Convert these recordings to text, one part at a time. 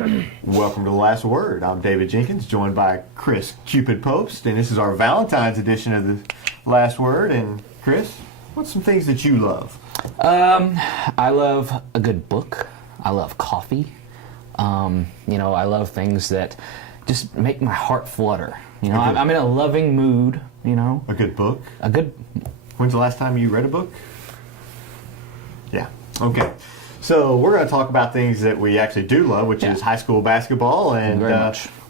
Welcome to The Last Word. I'm David Jenkins, joined by Chris Cupid Post, and this is our Valentine's edition of The Last Word. And Chris, what's some things that you love? I love a good book. I love coffee. I love things that just make my heart flutter. I'm in a loving mood, A good book? When's the last time you read a book? Yeah. Okay. So we're going to talk about things that we actually do love, which is high school basketball, and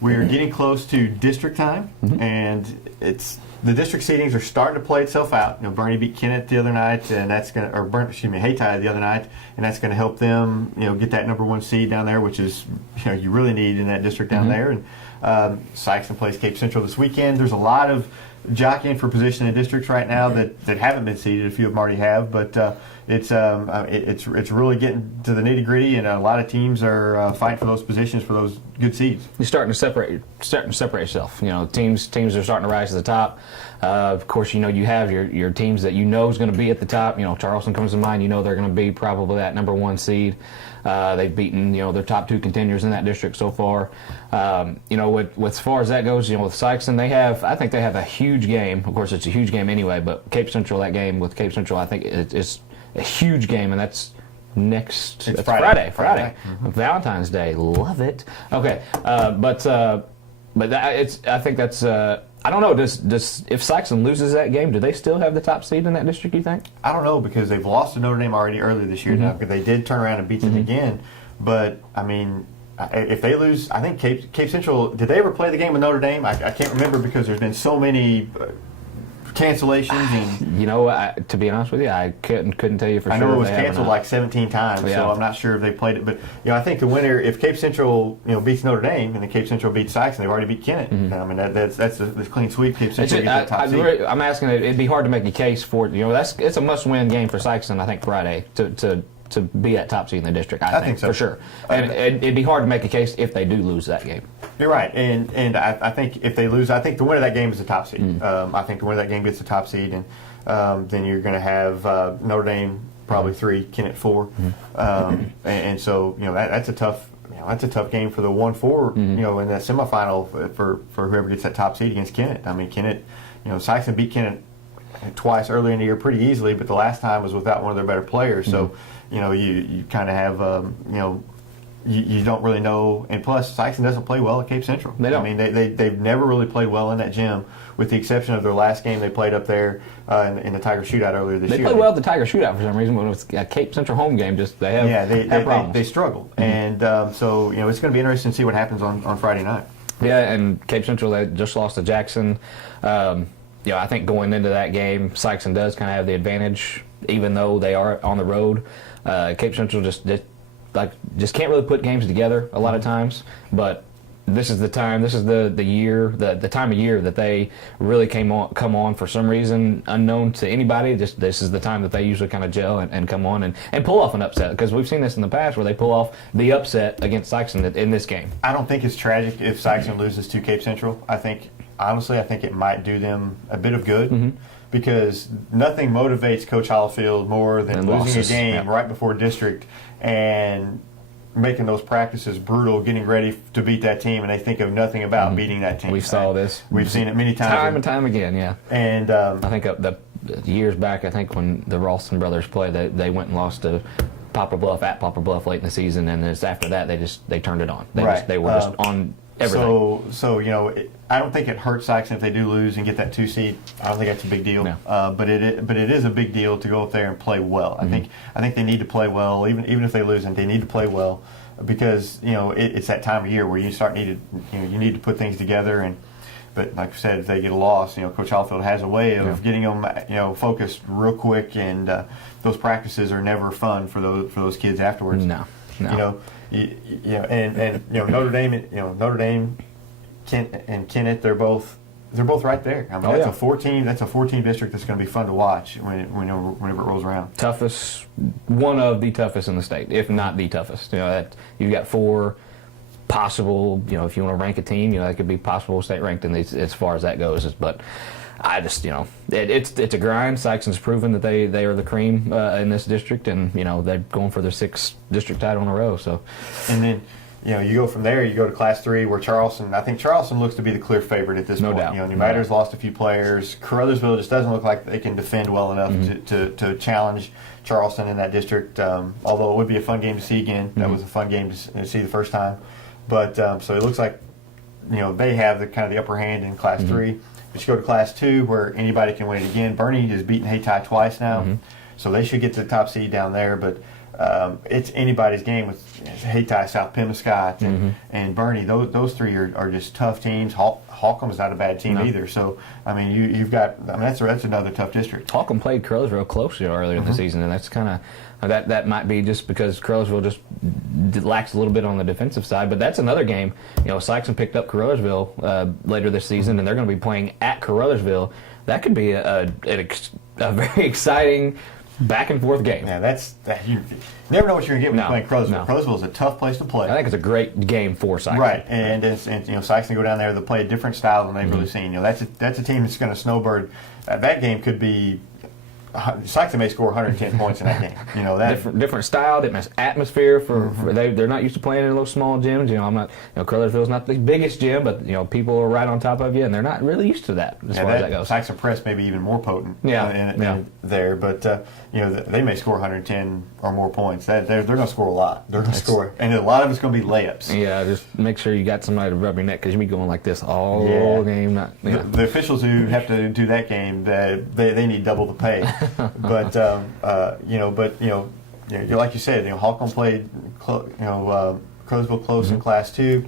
we're getting close to district time, and the district seedings are starting to play itself out. Bernie beat Kennett the other night, and that's going to, Haytide the other night, and that's going to help them, get that number one seed down there, which is, you really need in that district down there. And Sykeston plays Cape Central this weekend. There's a lot of jockeying for position in districts right now that haven't been seeded. A few of them already have, but it's really getting to the nitty gritty, and a lot of teams are fighting for those positions for those good seeds. You're starting to separate yourself. Teams are starting to rise to the top. Of course, you have your teams that is going to be at the top. Charleston comes to mind. They're going to be probably that number one seed. They've beaten their top two contenders in that district so far. As far as that goes, with Sykeston, I think they have a huge game. Of course, it's a huge game anyway. But Cape Central, that game with Cape Central, I think it's a huge game, and that's Friday. Valentine's Day. Love it. Okay, I think that's. I don't know. Does if Sykeston loses that game, do they still have the top seed in that district? You think? I don't know, because they've lost to Notre Dame already earlier this year. Now they did turn around and beat them again, but I mean, if they lose, I think Cape Central. Did they ever play the game with Notre Dame? I can't remember, because there's been so many cancellations. And to be honest with you, I couldn't tell you for sure. I know it was canceled like 17 times, so I'm not sure if they played it. But I think the winner, if Cape Central beats Notre Dame, and then Cape Central beats Sykeston, they've already beat Kennett. I mean that's the clean sweep. Cape Central gets the top seed. I'm asking, it'd be hard to make a case for it. It's a must-win game for Sykeston. I think Friday to be that top seed in the district. I think so, for sure. And it'd be hard to make a case if they do lose that game. You're right, and I think if they lose, I think the winner of that game is the top seed. I think the winner of that game gets the top seed, and then you're going to have Notre Dame probably 3, Kennett 4, and so that's a tough. That's a tough game for the 1-4. In that semifinal for whoever gets that top seed against Kennett. I mean, Kennett, Sykeston beat Kennett twice earlier in the year pretty easily, but the last time was without one of their better players. So you kind of have you don't really know, and plus Sykeston doesn't play well at Cape Central. They don't. I mean, they've never really played well in that gym, with the exception of their last game they played up there in the Tiger Shootout earlier this year. They played well at the Tiger Shootout for some reason, but it was a Cape Central home game. They have problems. They struggled, and so it's going to be interesting to see what happens on Friday night. Yeah, and Cape Central, they just lost to Jackson. I think going into that game, Sykeston does kind of have the advantage, even though they are on the road. Cape Central just can't really put games together a lot of times, but this is the time. This is the year, the time of year that they really come on for some reason unknown to anybody. This is the time that they usually kind of gel and come on and pull off an upset, because we've seen this in the past where they pull off the upset against Sykeston in this game. I don't think it's tragic if Sykeston loses to Cape Central. Honestly, I think it might do them a bit of good, because nothing motivates Coach Hollifield more than losing a game right before district and making those practices brutal, getting ready to beat that team, and they think of nothing about beating that team. We've saw this. We've seen it many times. Time and time again, yeah. And I think the years back, I think when the Ralston brothers played, they went and lost to Poplar Bluff at Poplar Bluff late in the season, and it's after that they turned it on. They were just on everything. So I don't think it hurts Sykeston if they do lose and get that 2 seed. I don't think that's a big deal. No. But it is a big deal to go up there and play well. I think they need to play well, even if they lose, and they need to play well, because it's that time of year where you need to put things together. But like I said, if they get a loss, Coach Hollifield has a way of getting them focused real quick, and those practices are never fun for those kids afterwards. No. Notre Dame, Kent and Kennett, they're both right there. I mean, that's a 14 district that's going to be fun to watch whenever it rolls around. Toughest, one of the toughest in the state, if not the toughest. You've got 4 possible. If you want to rank a team, that could be possible state ranked in these, as far as that goes. But I just, it's a grind. Sykeston's proven that they are the cream in this district, and they're going for their 6th district title in a row. So, and then you go from there, you go to Class 3, where I think Charleston looks to be the clear favorite at this point. No doubt. New Madrid's lost a few players. Caruthersville just doesn't look like they can defend well enough to challenge Charleston in that district, although it would be a fun game to see again. That was a fun game to see the first time. But so it looks like they have the kind of the upper hand in Class 3. But you go to Class 2, where anybody can win it again. Bernie has beaten Hayti twice now, so they should get to the top seed down there. But it's anybody's game with Hayti, South Pemiscot, and Bernie. Those three are just tough teams. Holcomb's not a bad team either. So I mean, you've got. I mean, that's another tough district. Holcomb played Caruthersville closely earlier in the season, and that's kind of that might be just because Caruthersville just lacks a little bit on the defensive side. But that's another game. Sykeston picked up Caruthersville later this season, and they're going to be playing at Caruthersville. That could be a very exciting back and forth game. Yeah, you never know what you're going to get when you're playing Caruthersville. Caruthersville is a tough place to play. I think it's a great game for Sykeston. Right, and Sykeston go down there. They'll play a different style than they've really seen. That's a team that's going to snowbird. That game could be. Sykeston may score 110 points in that game. Different style, different atmosphere. They're not used to playing in those small gyms. I'm not. Caruthersville's not the biggest gym, but people are right on top of you, and they're not really used to that as far as that goes. Sykeston press may be even more potent. In there, but they may score 110 or more points. They're going to score a lot. They're going to score, and a lot of it's going to be layups. Yeah, just make sure you got somebody to rub your neck because you'll be going like this all game. The officials who have to do that game, they need double the pay. But like you said, Holcomb played Caruthersville close in Class 2.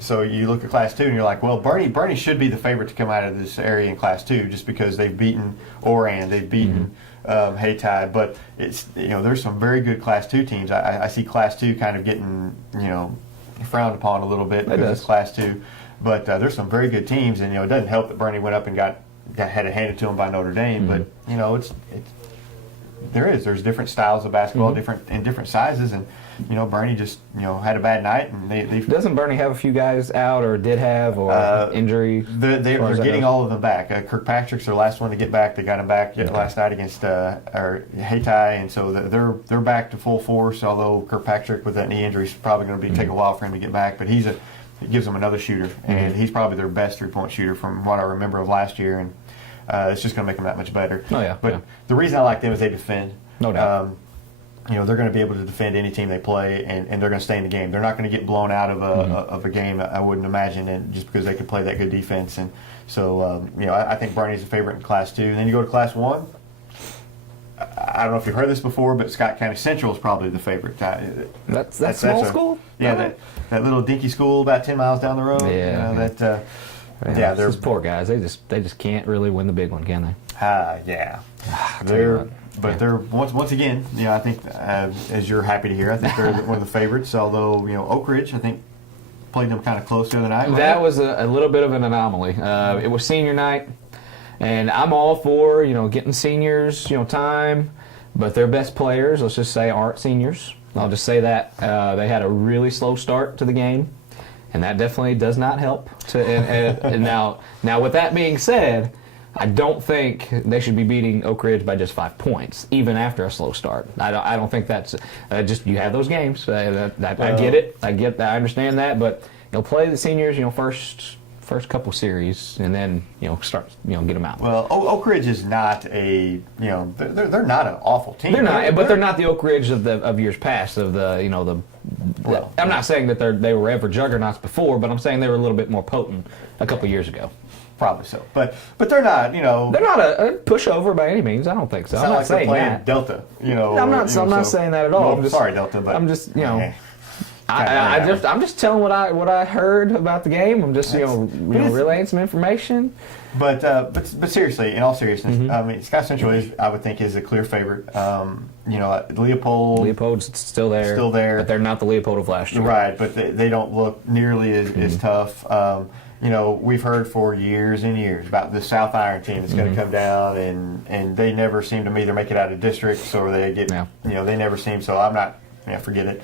So you look at Class 2 and you're like, well, Bernie should be the favorite to come out of this area in Class 2 just because they've beaten Oran, they've beaten Hayti, but it's there's some very good Class 2 teams. I see Class 2 kind of getting frowned upon a little bit because it's Class 2, but there's some very good teams, and it doesn't help that Bernie went up and had it handed to him by Notre Dame, but there's different styles of basketball, different sizes, and Bernie just had a bad night, and they doesn't Bernie have a few guys out or did have or injury? They're getting all of them back. Kirkpatrick's their last one to get back. They got him back last night against Hayti, and so they're back to full force. Although Kirkpatrick with that knee injury is probably going to take a while for him to get back, but it gives them another shooter, and he's probably their best 3-point shooter from what I remember of last year, and it's just going to make them that much better. But the reason I like them is they defend. No doubt. They're going to be able to defend any team they play, and they're going to stay in the game. They're not going to get blown out of a game, I wouldn't imagine, and just because they can play that good defense. And so, I think Bernie's a favorite in Class 2. And then you go to Class 1. I don't know if you've heard this before, but Scott County Central is probably the favorite. That's small school? Yeah, that little dinky school about 10 miles down the road. Those poor guys. They just can't really win the big one, can they? They're once again, I think as you're happy to hear, I think they're one of the favorites. Although Oak Ridge, I think, played them kind of close the other night. That was a little bit of an anomaly. It was senior night, and I'm all for getting seniors time, but their best players, let's just say, aren't seniors. I'll just say that they had a really slow start to the game, and that definitely does not help. And now, with that being said, I don't think they should be beating Oak Ridge by just 5 points, even after a slow start. I don't think that's just you have those games. I get it. I understand that, but play the seniors. First couple series, and then start get them out. Well, Oak Ridge is not they're not an awful team. They're not, but they're not the Oak Ridge of years past. I'm not saying that they were ever juggernauts before, but I'm saying they were a little bit more potent a couple years ago. Probably so, but they're not. They're not a pushover by any means. I don't think so. I'm not saying that. Delta, I'm not saying that at all. Sorry, Delta, but I'm just I'm just telling what I heard about the game. I'm just relaying some information. But seriously, in all seriousness, I mean, Scott Central I would think is a clear favorite. Leopold's still there, but they're not the Leopold of last year. Right, but they don't look nearly as tough. We've heard for years and years about the South Iron team that's going to come down, and they never seem to either make it out of districts or they get, they never seem. So I'm not, forget it.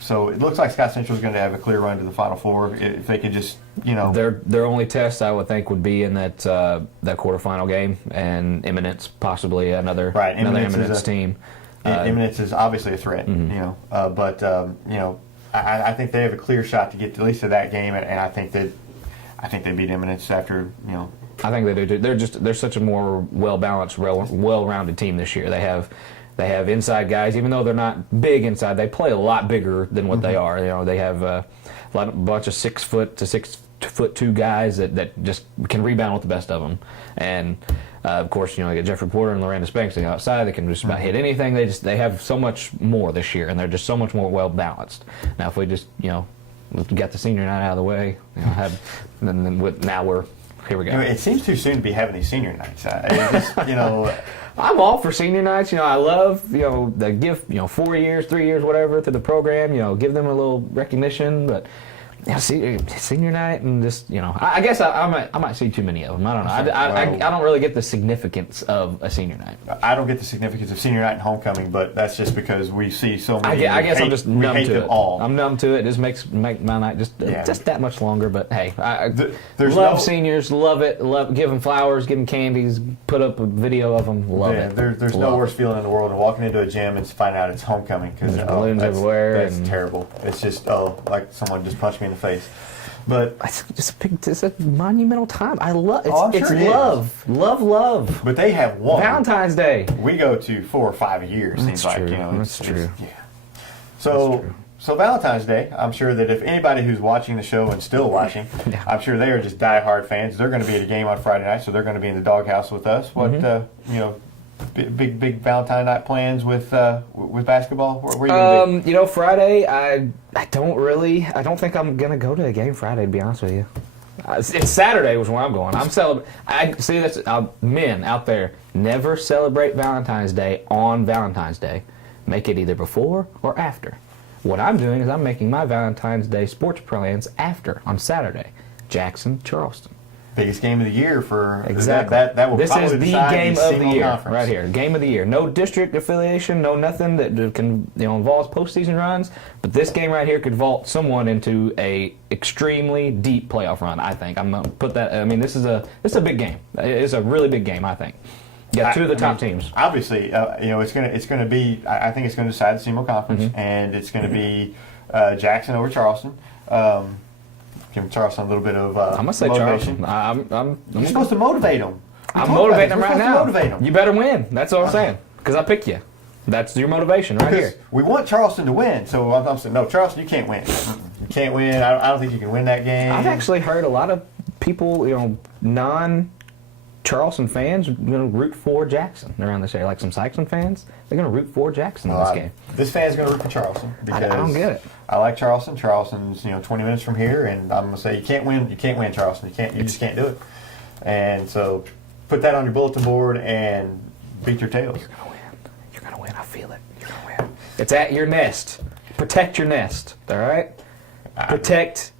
So it looks like Scott Central is going to have a clear run to the Final Four if they could just, Their only test, I would think, would be in that quarterfinal game, and Eminence possibly another Eminence team. Imminence is obviously a threat, but I think they have a clear shot to get at least to that game, and I think they beat Imminence after. I think they do. They're such a more well-balanced, well-rounded team this year. They have inside guys, even though they're not big inside. They play a lot bigger than what they are. They have a bunch of 6 foot to 6'2" guys that just can rebound with the best of them. And of course, they get Jeffrey Porter and Loranda Spanks on the outside. They can just about hit anything. They have so much more this year, and they're just so much more well-balanced. Now, if we just got the senior night out of the way, now we're. Here we go. It seems too soon to be having these senior nights. I'm all for senior nights. I love, they give, 4 years, 3 years, whatever, to the program, give them a little recognition. But, senior night and just, I guess I might see too many of them. I don't know. I don't really get the significance of a senior night. I don't get the significance of senior night and homecoming, but that's just because we see so many. I guess I'm just numb to it. All. I'm numb to it. It just makes my night just that much longer. But hey, I love seniors, love it, love give them flowers, give them candies, put up a video of them, love it. There's no worse feeling in the world than walking into a gym and finding out it's homecoming because balloons everywhere. That's terrible. It's just like someone just punched me in the face. But it's a monumental time. I love it's love. But they have one Valentine's Day. We go to 4 or 5 a year. Seems like that's true. So Valentine's Day. I'm sure that if anybody who's watching the show and still watching, I'm sure they are just diehard fans. They're going to be at a game on Friday night, so they're going to be in the doghouse with us. What big Valentine night plans with basketball? Where are you going to be? Friday, I don't think I'm going to go to a game Friday, to be honest with you. It's Saturday was where I'm going. I'm celebrating. I see this. Men out there, never celebrate Valentine's Day on Valentine's Day. Make it either before or after. What I'm doing is I'm making my Valentine's Day sports plans after, on Saturday. Jackson, Charleston. Biggest game of the year for exactly. That will this probably is the decide game of the year conference. right here. Game of the year. No district affiliation. No nothing that can involves postseason runs. But this game right here could vault someone into a extremely deep playoff run. I think I'm gonna put that. I mean, this is a big game. It's a really big game. I think. You got two of the top teams. Obviously, it's gonna be. I think it's going to decide the SEMO conference, and it's going to be Jackson over Charleston. Give Charleston a little bit of I'm gonna say motivation. Charleston. You're supposed to motivate them. I'm motivating them right now. Motivate them. You better win. That's what I'm saying. Because I pick you. That's your motivation right here. We want Charleston to win, so I'm saying, no, Charleston, you can't win. You can't win. I don't think you can win that game. I've actually heard a lot of people, non-Charleston fans, root for Jackson around this area. Like some Sykeston fans, they're going to root for Jackson in this game. This fan's going to root for Charleston because I don't get it. I like Charleston. Charleston's 20 minutes from here, and I'm going to say you can't win. You can't win Charleston. You just can't do it. And so put that on your bulletin board and beat your tails. You're going to win. You're going to win. I feel it. You're going to win. It's at your nest. Protect your nest. All right. Protect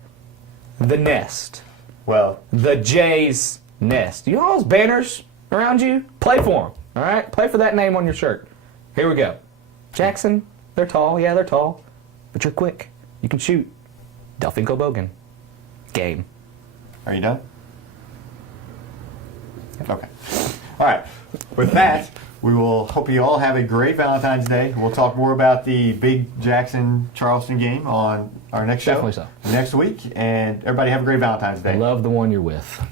the nest. Well, the Jays nest. You know all those banners around you? Play for them. All right. Play for that name on your shirt. Here we go. Jackson. They're tall. Yeah, they're tall. But you're quick. You can shoot. Delfinko Bogan. Game. Are you done? Okay. All right. With that, we will hope you all have a great Valentine's Day. We'll talk more about the big Jackson-Charleston game on our next show. Definitely so. Next week. And everybody have a great Valentine's Day. Love the one you're with.